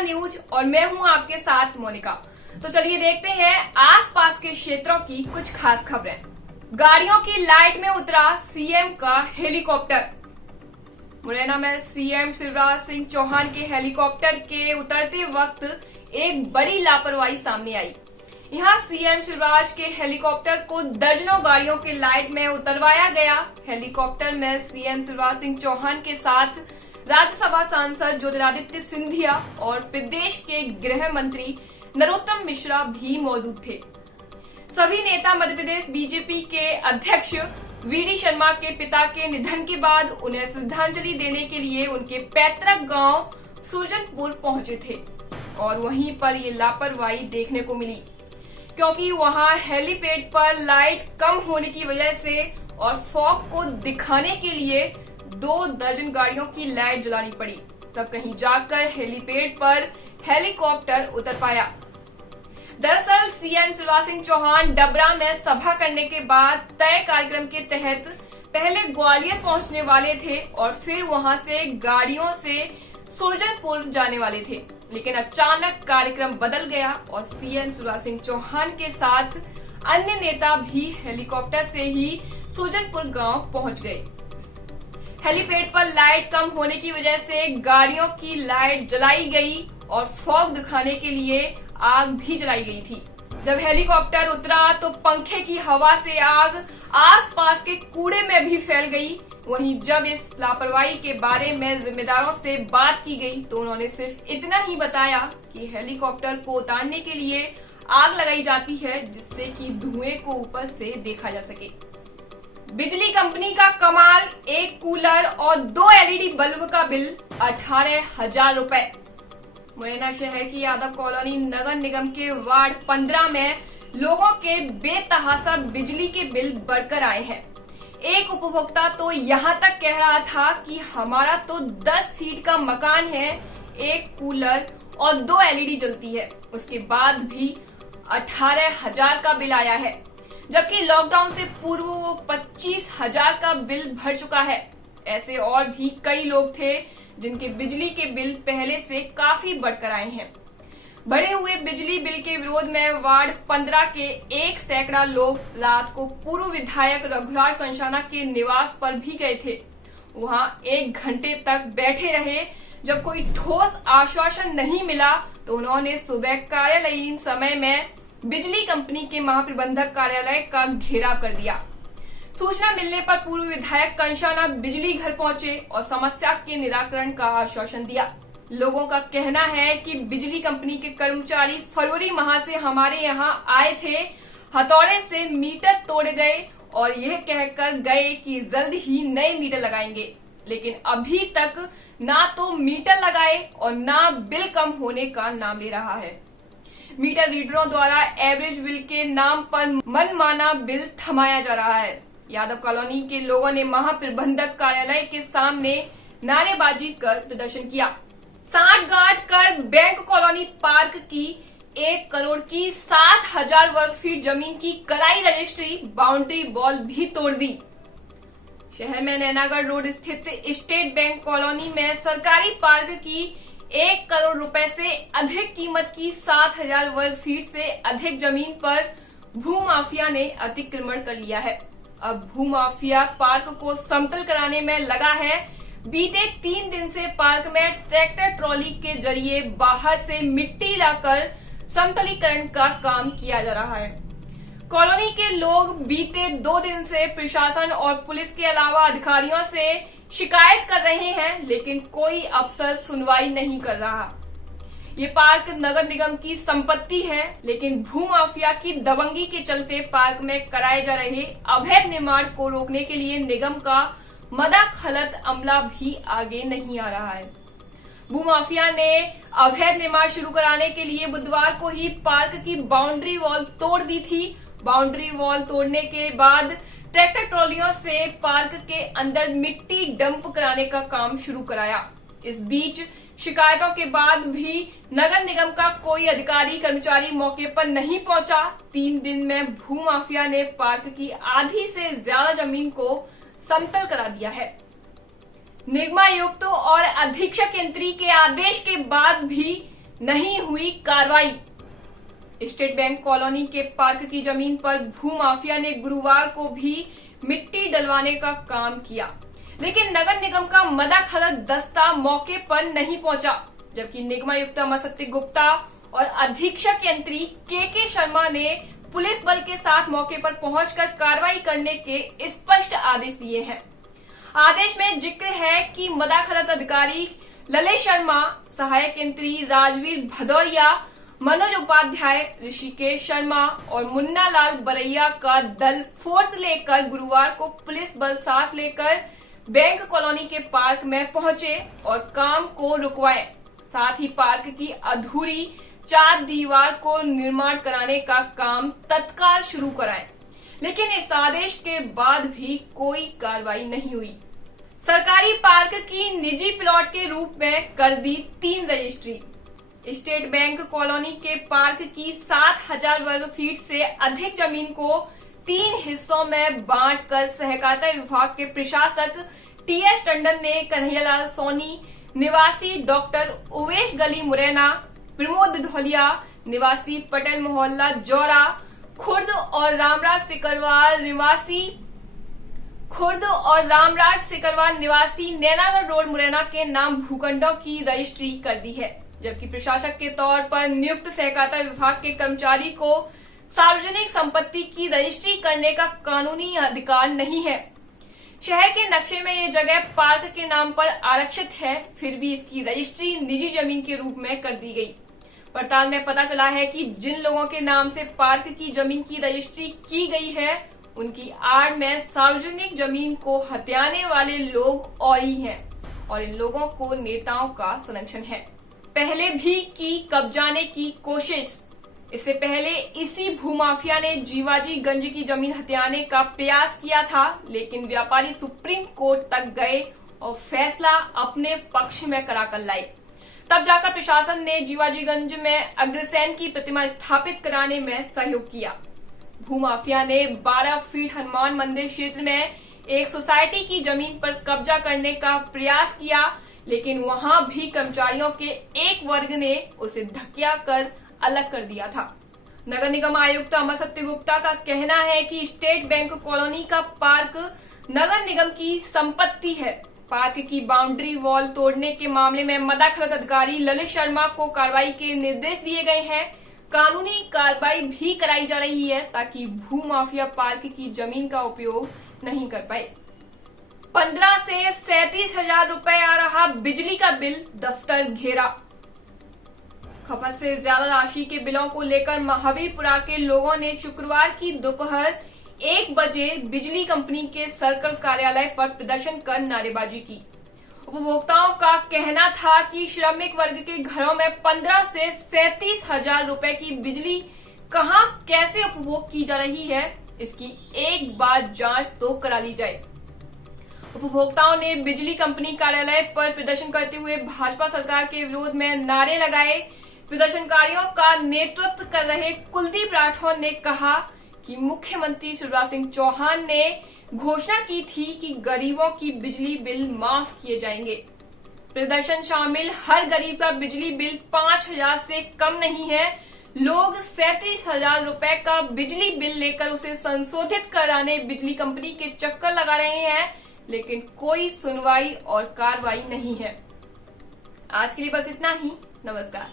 News और मैं हूं आपके साथ मोनिका। तो चलिए देखते हैं आसपास के क्षेत्रों की कुछ खास खबरें। गाड़ियों की लाइट में उतरा सीएम का हेलीकॉप्टर। मुरैना में सीएम शिवराज सिंह चौहान के हेलीकॉप्टर के उतरते वक्त एक बड़ी लापरवाही सामने आई। यहां सीएम शिवराज के हेलीकॉप्टर को दर्जनों गाड़ियों के लाइट में उतरवाया गया। हेलीकॉप्टर में सीएम शिवराज सिंह चौहान के साथ राज्यसभा सांसद ज्योतिरादित्य सिंधिया और प्रदेश के गृह मंत्री नरोत्तम मिश्रा भी मौजूद थे। सभी नेता मध्य प्रदेश बीजेपी के अध्यक्ष वीडी शर्मा के पिता के निधन के बाद उन्हें श्रद्धांजलि देने के लिए उनके पैतृक गांव सुरजनपुर पहुंचे थे और वहीं पर ये लापरवाही देखने को मिली, क्योंकि वहां हेलीपैड पर लाइट कम होने की वजह से और फॉग को दिखाने के लिए 2 दर्जन गाड़ियों की लाइट जलानी पड़ी। तब कहीं जाकर हेलीपैड पर हेलीकॉप्टर उतर पाया। दरअसल सीएम शिवराज सिंह चौहान डबरा में सभा करने के बाद तय कार्यक्रम के तहत पहले ग्वालियर पहुंचने वाले थे और फिर वहां से गाड़ियों से सुरजनपुर जाने वाले थे, लेकिन अचानक कार्यक्रम बदल गया और सीएम शिवराज सिंह चौहान के साथ अन्य नेता भी हेलीकॉप्टर से ही सुरजनपुर गांव पहुंच गए। हेलीपैड पर लाइट कम होने की वजह से गाड़ियों की लाइट जलाई गई और फॉग दिखाने के लिए आग भी जलाई गई थी। जब हेलीकॉप्टर उतरा तो पंखे की हवा से आग आसपास के कूड़े में भी फैल गई। वहीं जब इस लापरवाही के बारे में जिम्मेदारों से बात की गई तो उन्होंने सिर्फ इतना ही बताया कि हेलीकॉप्टर को उतारने के लिए आग लगाई जाती है, जिससे कि धुएं को ऊपर से देखा जा सके। बिजली कंपनी का कमाल, एक कूलर और 2 एलईडी बल्ब का बिल 18,000 रुपए। मुरैना शहर की यादव कॉलोनी नगर निगम के वार्ड 15 में लोगों के बेतहाशा बिजली के बिल बढ़कर आए हैं। एक उपभोक्ता तो यहाँ तक कह रहा था कि हमारा तो 10 फीट का मकान है, एक कूलर और 2 एलईडी जलती है, उसके बाद भी 18,000 का बिल आया है, जबकि लॉकडाउन से पूर्व वो 25,000 का बिल भर चुका है। ऐसे और भी कई लोग थे जिनके बिजली के बिल पहले से काफी बढ़कर आए हैं। बढ़े हुए बिजली बिल के विरोध में वार्ड 15 के 1 सैकड़ा लोग रात को पूर्व विधायक रघुराज कंषाना के निवास पर भी गए थे। वहां 1 घंटे तक बैठे रहे। जब कोई ठोस आश्वासन नहीं मिला तो उन्होंने सुबह कार्यालयीन समय में बिजली कंपनी के महाप्रबंधक कार्यालय का घेराव कर दिया। सूचना मिलने पर पूर्व विधायक कंषाना बिजली घर पहुंचे और समस्या के निराकरण का आश्वासन दिया। लोगों का कहना है कि बिजली कंपनी के कर्मचारी फरवरी माह से हमारे यहां आए थे, हथौड़े से मीटर तोड़ गए और यह कहकर गए कि जल्द ही नए मीटर लगाएंगे, लेकिन अभी तक ना तो मीटर लगाए और ना बिल कम होने का नाम ले रहा है। मीटर रीडरों द्वारा एवरेज बिल के नाम पर मनमाना बिल थमाया जा रहा है। यादव कॉलोनी के लोगों ने महाप्रबंधक कार्यालय के सामने नारेबाजी कर प्रदर्शन किया। सांठगांठ कर बैंक कॉलोनी पार्क की 1 करोड़ की 7,000 वर्ग फीट जमीन की कराई रजिस्ट्री, बाउंड्री वॉल भी तोड़ दी। शहर में नैनागढ़ रोड स्थित स्टेट बैंक कॉलोनी में सरकारी पार्क की 1 करोड़ रुपए से अधिक कीमत की 7,000 वर्ग फीट से अधिक जमीन पर भूमाफिया ने अतिक्रमण कर लिया है। अब भूमाफिया पार्क को समतल कराने में लगा है। बीते 3 दिन से पार्क में ट्रैक्टर ट्रॉली के जरिए बाहर से मिट्टी लाकर समतलीकरण का काम किया जा रहा है। कॉलोनी के लोग बीते 2 दिन से प्रशासन और पुलिस के अलावा अधिकारियों से शिकायत कर रहे हैं, लेकिन कोई अफसर सुनवाई नहीं कर रहा। ये पार्क नगर निगम की संपत्ति है, लेकिन भूमाफिया की दबंगी के चलते पार्क में कराए जा रहे अवैध निर्माण को रोकने के लिए निगम का मदाखलत अमला भी आगे नहीं आ रहा है। भूमाफिया ने अवैध निर्माण शुरू कराने के लिए बुधवार को ही पार्क की बाउंड्री वॉल तोड़ दी थी। बाउंड्री वॉल तोड़ने के बाद ट्रैक्टर ट्रॉलियों से पार्क के अंदर मिट्टी डंप कराने का काम शुरू कराया। इस बीच शिकायतों के बाद भी नगर निगम का कोई अधिकारी कर्मचारी मौके पर नहीं पहुंचा। 3 दिन में भूमाफिया ने पार्क की आधी से ज्यादा जमीन को समतल करा दिया है। निगमायुक्त और अधीक्षक यंत्री के आदेश के बाद भी नहीं हुई कार्रवाई। स्टेट बैंक कॉलोनी के पार्क की जमीन पर भूमाफिया ने गुरुवार को भी मिट्टी डलवाने का काम किया, लेकिन नगर निगम का मदाखलत दस्ता मौके पर नहीं पहुंचा, जबकि निगमायुक्त अमर सत्य गुप्ता और अधीक्षक यंत्री के शर्मा ने पुलिस बल के साथ मौके पर पहुंचकर कार्रवाई करने के स्पष्ट आदेश दिए हैं। आदेश में जिक्र है कि मदाखलत अधिकारी ललित शर्मा, सहायक यंत्री राजवीर भदौरिया, मनोज उपाध्याय, ऋषिकेश शर्मा और मुन्ना लाल बरैया का दल फोर्स लेकर गुरुवार को पुलिस बल साथ लेकर बैंक कॉलोनी के पार्क में पहुंचे और काम को रुकवाए। साथ ही पार्क की अधूरी 4 दीवार को निर्माण कराने का काम तत्काल शुरू कराएं, लेकिन इस आदेश के बाद भी कोई कार्रवाई नहीं हुई। सरकारी पार्क की निजी प्लॉट के रूप में कर दी 3 रजिस्ट्री। स्टेट बैंक कॉलोनी के पार्क की 7000 वर्ग फीट से अधिक जमीन को 3 हिस्सों में बांटकर सहकारिता विभाग के प्रशासक टीएस टंडन ने कन्हैयालाल सोनी निवासी डॉक्टर उवेश गली मुरैना, प्रमोद धोलिया निवासी पटेल मोहल्ला जौरा खुर्द और रामराज सिकरवार निवासी नैनागढ़ रोड मुरैना के नाम भूखंडों की रजिस्ट्री कर दी है, जबकि प्रशासक के तौर पर नियुक्त सहकारिता विभाग के कर्मचारी को सार्वजनिक संपत्ति की रजिस्ट्री करने का कानूनी अधिकार नहीं है। शहर के नक्शे में ये जगह पार्क के नाम पर आरक्षित है, फिर भी इसकी रजिस्ट्री निजी जमीन के रूप में कर दी गई। पड़ताल में पता चला है कि जिन लोगों के नाम से पार्क की जमीन की रजिस्ट्री की गई है, उनकी आड़ में सार्वजनिक जमीन को हथियाने वाले लोग और ही हैं और इन लोगों को नेताओं का संरक्षण है। पहले भी की कब्जाने की कोशिश। इससे पहले इसी भूमाफिया ने जीवाजीगंज की जमीन हथियाने का प्रयास किया था, लेकिन व्यापारी सुप्रीम कोर्ट तक गए और फैसला अपने पक्ष में कराकर लाए। तब जाकर प्रशासन ने जीवाजीगंज में अग्रसेन की प्रतिमा स्थापित कराने में सहयोग किया। भूमाफिया ने 12 फीट हनुमान मंदिर क्षेत्र में एक सोसाइटी की जमीन पर कब्जा करने का प्रयास किया, लेकिन वहां भी कर्मचारियों के एक वर्ग ने उसे धकिया कर अलग कर दिया था। नगर निगम आयुक्त अमर सत्य गुप्ता का कहना है कि स्टेट बैंक कॉलोनी का पार्क नगर निगम की संपत्ति है। पार्क की बाउंड्री वॉल तोड़ने के मामले में मदाखलत अधिकारी ललित शर्मा को कार्रवाई के निर्देश दिए गए हैं। कानूनी कार्रवाई भी कराई जा रही है ताकि भूमाफिया पार्क की जमीन का उपयोग नहीं कर पाए। 15 से 37,000 रुपए आ रहा बिजली का बिल, दफ्तर घेरा। खपत से ज्यादा राशि के बिलों को लेकर महावीरपुरा के लोगों ने शुक्रवार की दोपहर 1 बजे बिजली कंपनी के सर्कल कार्यालय पर प्रदर्शन कर नारेबाजी की। उपभोक्ताओं का कहना था कि श्रमिक वर्ग के घरों में 15 से 37,000 रुपए की बिजली कहां कैसे उपभोग की जा रही है, इसकी एक बार जांच तो करा ली जाए। उपभोक्ताओं ने बिजली कंपनी कार्यालय पर प्रदर्शन करते हुए भाजपा सरकार के विरोध में नारे लगाए। प्रदर्शनकारियों का नेतृत्व कर रहे कुलदीप राठौर ने कहा कि मुख्यमंत्री शिवराज सिंह चौहान ने घोषणा की थी कि गरीबों की बिजली बिल माफ किए जाएंगे। प्रदर्शन शामिल हर गरीब का बिजली बिल 5,000 से कम नहीं है। लोग 37,000 रुपए का बिजली बिल लेकर उसे संशोधित कराने बिजली कंपनी के चक्कर लगा रहे हैं, लेकिन कोई सुनवाई और कार्रवाई नहीं है। आज के लिए बस इतना ही। नमस्कार।